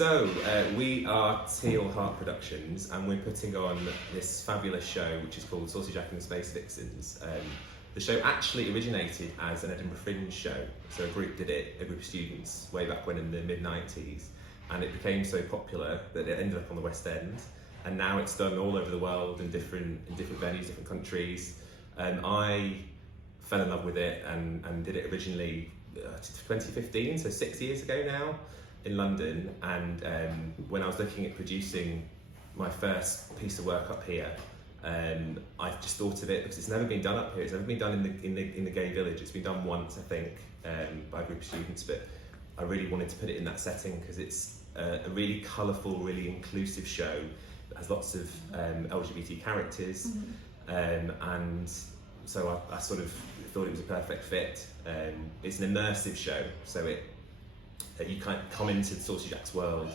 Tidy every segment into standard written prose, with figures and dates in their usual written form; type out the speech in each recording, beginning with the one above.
We are Teal Heart Productions, and we're putting on this fabulous show which is called Saucy and the Space Vixens. The show actually originated as an Edinburgh Fringe show, so a group did it, a group of students, way back when in the mid-90s, and it became so popular that it ended up on the West End, and now it's done all over the world in different venues, different countries. I fell in love with it and did it originally 2015, so 6 years ago now, in London. And when I was looking at producing my first piece of work up here, I just thought of it because it's never been done up here. It's never been done in the gay village. It's been done once, I think, by a group of students. But I really wanted to put it in that setting because it's a really colourful, really inclusive show that has lots of LGBT characters, and so I sort of thought it was a perfect fit. It's an immersive show, so you kind of come into the Saucy Jack's world.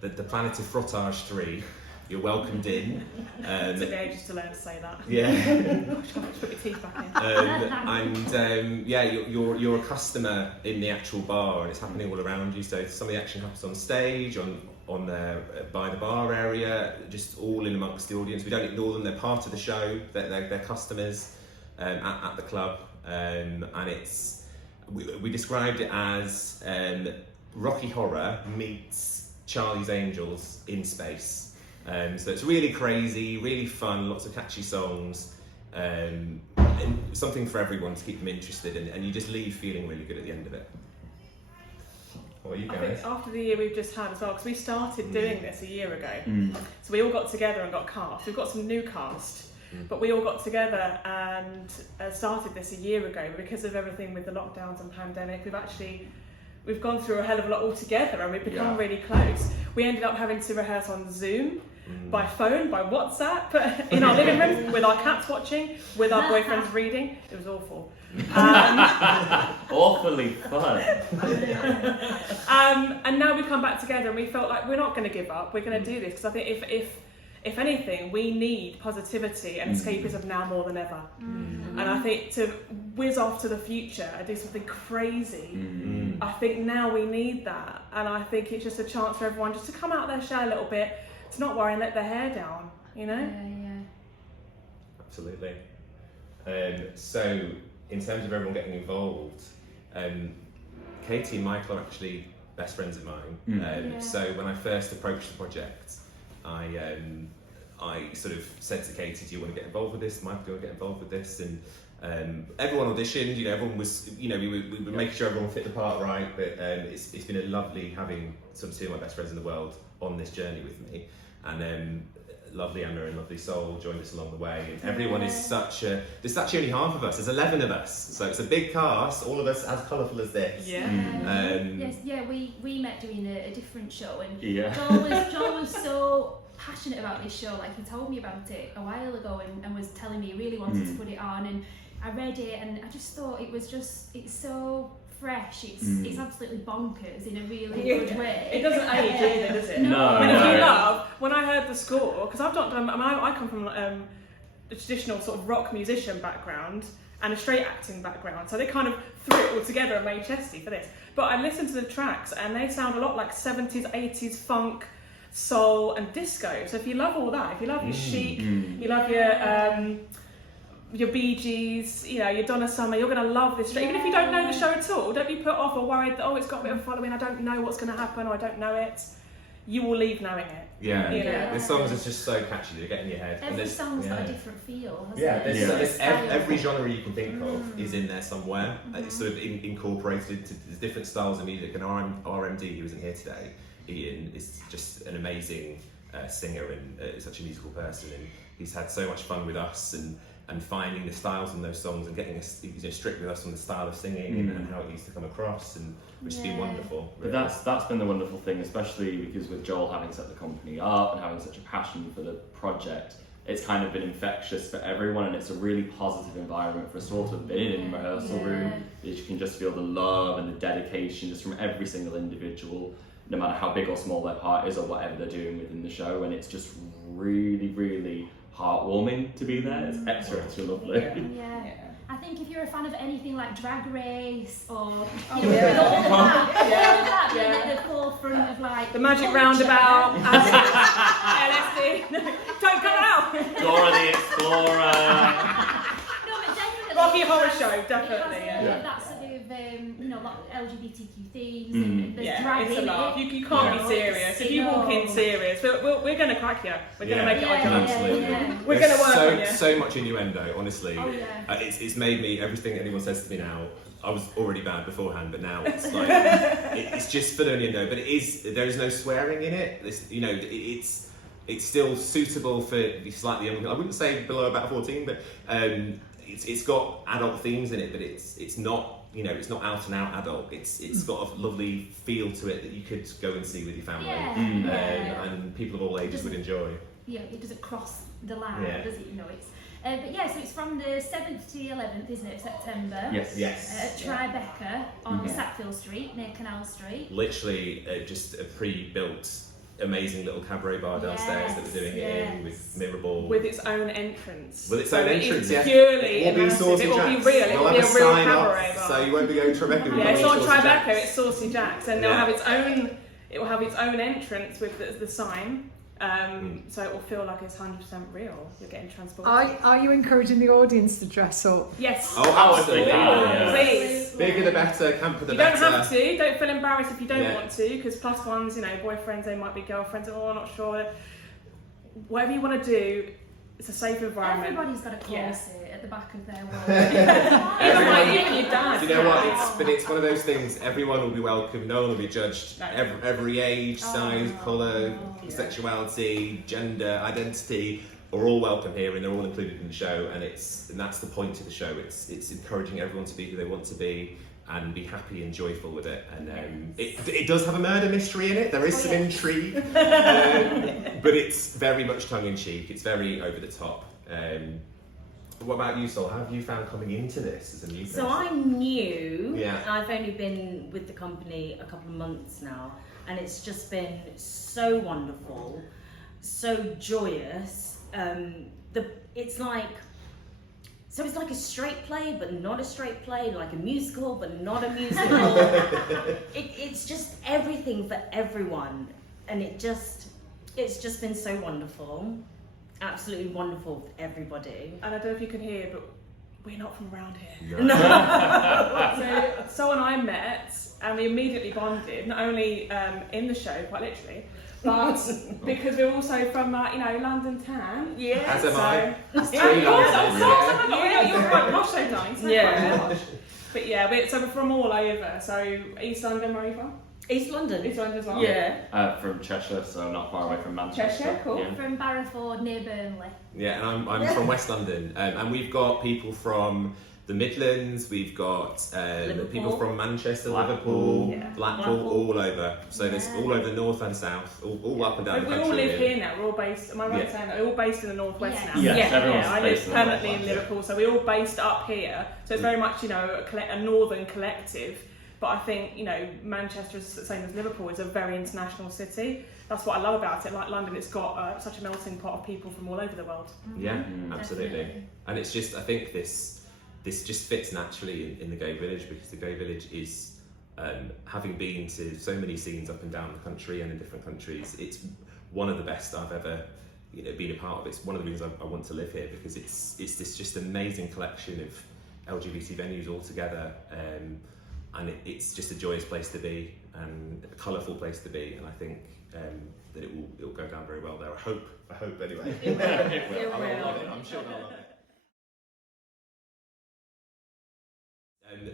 The planet of Frottage 3. You're welcomed in. It took me ages to learn to say that. Yeah. Put your teeth back in. You're a customer in the actual bar, and it's happening all around you. So some of the action happens on stage, by the bar area, just all in amongst the audience. We don't ignore them; they're part of the show. They're customers at the club, and we described it as Rocky Horror meets Charlie's Angels in space. So it's really crazy, really fun, lots of catchy songs, and something for everyone to keep them interested in, and you just leave feeling really good at the end of it. What are you guys? I think after the year we've just had as well, because we started doing this a year ago, so we all got together and got cast. We've got some new cast, but we all got together and started this a year ago. Because of everything with the lockdowns and pandemic, we've gone through a hell of a lot all together, and we've become really close. We ended up having to rehearse on Zoom, by phone, by WhatsApp, in our living room, with our cats watching, with our boyfriends reading. It was awful. Awfully fun. And now we come back together and we felt like we're not going to give up. We're going to do this because I think if anything, we need positivity and escapism now more than ever. And I think to whiz off to the future and do something crazy, I think now we need that. And I think it's just a chance for everyone just to come out there, share a little bit, to not worry and let their hair down, you know? Yeah. Absolutely. So, in terms of everyone getting involved, Katie and Michael are actually best friends of mine. So when I first approached the project, I sort of said to Katie, do you want to get involved with this? Michael, do you want to get involved with this? And everyone auditioned, everyone was, we were making sure everyone fit the part right, but it's been a lovely having sort of two of my best friends in the world on this journey with me. And lovely Anna and lovely Soul joined us along the way. And everyone is there's actually only half of us, there's 11 of us. So it's a big cast, all of us as colourful as this. We met doing a different show, and Yeah. Joel was so passionate about this show. Like, he told me about it a while ago and was telling me he really wanted to put it on, and I read it and I just thought it's so fresh, it's absolutely bonkers in a really good way. It doesn't age either, does it? No. When I heard the score, because I've not done, I come from a traditional sort of rock musician background and a straight acting background, so they kind of threw it all together and made Chesty for this. But I listened to the tracks and they sound a lot like 70s, 80s funk, soul and disco. So if you love all that, if you love your Chic, you love your Bee Gees, your Donna Summer, you're going to love this show. Even if you don't know the show at all, don't be put off or worried that, it's got a bit of a following, I don't know what's going to happen, or I don't know it. You will leave knowing it. The songs are just so catchy, they get in your head. Every song's got a different feel, hasn't it? There's every genre you can think of is in there somewhere. It's sort of incorporated to the different styles of music. And RMD, who isn't here today, Ian, is just an amazing singer and such a musical person. And he's had so much fun with us and finding the styles in those songs and getting us strict with us on the style of singing and how it needs to come across, and which has been wonderful. Really. But that's been the wonderful thing, especially because with Joel having set the company up and having such a passion for the project, it's kind of been infectious for everyone, and it's a really positive environment for us all to have been in a rehearsal room. You can just feel the love and the dedication just from every single individual, no matter how big or small their part is or whatever they're doing within the show, and it's just really, really heartwarming to be there. It's extra lovely. I think if you're a fan of anything like Drag Race or with all of Yeah. that being Yeah. at the forefront of like The Magic culture. Roundabout, LSD. Don't come out. Dora the Explorer. No, but definitely. Rocky Horror it has- Show, it definitely. has Yeah. all of that sort of, a lot of LGBTQ themes Mm. and there's Yeah, drag it's a in laugh. it. You can't Yeah. be serious. If you walk in serious, we're going to crack you. We're going to make it our Yeah, job. Absolutely. yeah. We're There's going to work on you. so much innuendo, honestly. Oh, yeah. It's made me, everything anyone says to me now, I was already bad beforehand, but now it's like, it's just full of innuendo. But there is no swearing in it. It's still suitable for the slightly younger. I wouldn't say below about 14, but it's got adult themes in it, but it's not. It's not out and out adult. It's got a lovely feel to it that you could go and see with your family, Yeah. and people of all ages would enjoy. Yeah, it doesn't cross the line, Yeah. does it? It's. But yeah, so it's from the 7th to the 11th, isn't it, of September? Yes. At Tribeca on Sackville Street, near Canal Street. Literally, just a pre-built, amazing little cabaret bar downstairs that we're doing it in with mirrorball. With its own entrance. With its own So entrance, it yeah. is purely It will be immersive. Saucy It will be Jacks. real. It We'll will be have a a real sign up, cabaret bar. so you won't be going to Tribeca. we'll Yeah, be it's going not to Saucy Tribeca, Jacks. it's Saucy Jacks, and they'll Yeah. have its own. It will have its own entrance with the sign, so it will feel like it's 100% real. You're getting transported. Are you encouraging the audience to dress up? Yes. Oh, absolutely. Yeah. Please. Bigger the better, camper the You better. don't have to. Don't feel embarrassed if you don't Yeah. want to, because plus ones, boyfriends, they might be girlfriends. Oh, I'm not sure. Whatever you want to do, it's a safe environment. Everybody's got a Yeah. corset at the back of their wall. Even your dad. Do you know what? It's one of those things. Everyone will be welcome. No one will be judged. No. Every age, size, colour, Yeah. sexuality, gender, identity are all welcome here, and they're all included in the show. And that's the point of the show. It's encouraging everyone to be who they want to be and be happy and joyful with it. And it does have a murder mystery in it. There is some intrigue, but it's very much tongue in cheek. It's very over the top. What about you, Sol? How have you found coming into this as a new person? So I'm new. Yeah. I've only been with the company a couple of months now, and it's just been so wonderful, so joyous. It's like a straight play, but not a straight play, like a musical, but not a musical. It's just everything for everyone, and it's just been so wonderful. Absolutely wonderful for everybody. And I don't know if you can hear, but we're not from around here. No. So and I met, and we immediately bonded, not only in the show, quite literally, but because we're also from, London town. Yeah. As am I. Of Three course, Londoners, yeah. you're quite posh, though, darling. So Yeah. quite posh. But yeah, we're from all over. So East London, where are you from? East London. East London as well. Yeah. From Cheshire, so not far away from Manchester. Cheshire, cool. Yeah. From Barrowford near Burnley. Yeah, and I'm from West London, and we've got people from the Midlands. We've got people from Manchester, Blackpool. Liverpool, Blackpool, all over. So there's all over north and south, all up and down the We country. all live really. here now. We're all based. Am I right in saying that? We're all based in the northwest Yes. now. Yes, everyone's I based live in the permanently in northwest, yeah. Liverpool, so we're all based up here. So it's very much, a northern collective. But I think, Manchester is the same as Liverpool. It's a very international city. That's what I love about it. Like London, it's got such a melting pot of people from all over the world. Yeah, Mhm. absolutely. Definitely. And it's just, I think this just fits naturally in the gay village, because the gay village is, having been to so many scenes up and down the country and in different countries, it's one of the best I've ever been a part of. It's one of the reasons I want to live here, because it's this just amazing collection of LGBT venues all together, and it's just a joyous place to be and a colourful place to be, and I think that it'll go down very well there. I hope anyway. It will. I love it. I'm sure they'll love it.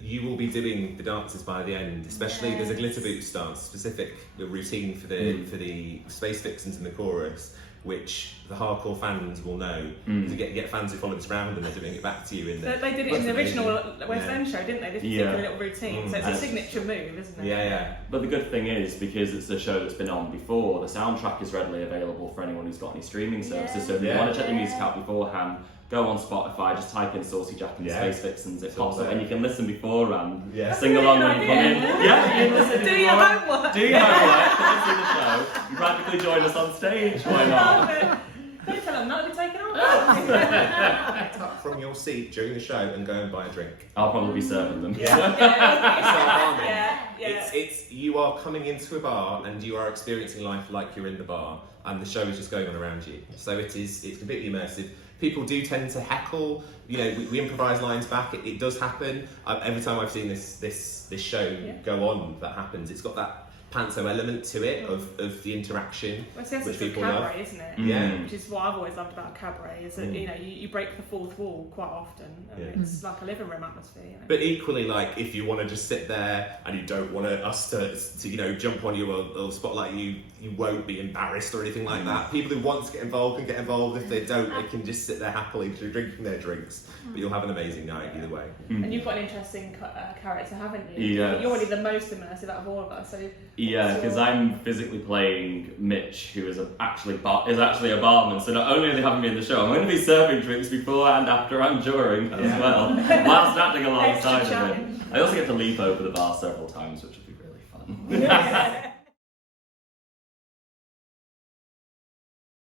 You will be doing the dances by the end, especially there's a glitter boots dance, specific routine for the Space Vixens in the chorus, which the hardcore fans will know. To get fans who follow this round and they're doing it back to you in the. They did it in the original West End show, didn't they? This particular Yeah. little routine. So it's a signature move, isn't it? Yeah. But the good thing is, because it's a show that's been on before, the soundtrack is readily available for anyone who's got any streaming services. So if you Yeah. want to check the music out beforehand, go on Spotify, just type in Saucy Jack and the Yeah. Space Vixens, it It's pops all up, and you can listen beforehand, Yeah. sing along when you come in. Yeah, you can listen Do your before. homework. Do your homework, come and see the show, you practically join us on stage, why not? Don't tell them not to be taken out. Get up from your seat during the show and go and buy a drink. I'll probably be serving them. It's you are coming into a bar and you are experiencing life like you're in the bar, and the show is just going on around you. So it's completely immersive. People do tend to heckle. You know, we improvise lines back. It does happen. Every time I've seen this show go on, that happens. It's got that panto element to it of the interaction, Well, it's the which essence of people cabaret, love. isn't it? Yeah. Which is what I've always loved about cabaret, is that you know you break the fourth wall quite often. And it's like a living room atmosphere. You know? But equally, like if you want to just sit there and you don't want us to you know jump on you or spotlight you, you won't be embarrassed or anything like that. People who want to get involved can get involved. If they don't, they can just sit there happily drinking their drinks. But you'll have an amazing night either way. And you've got an interesting character, haven't you? Yes. You're already the most immersive out of all of us. So Yeah, because I'm physically playing Mitch, who is actually a barman. So not only are they having me in the show, I'm going to be serving drinks before and after and during as well, whilst acting alongside of him. I also get to leap over the bar several times, which would be really fun.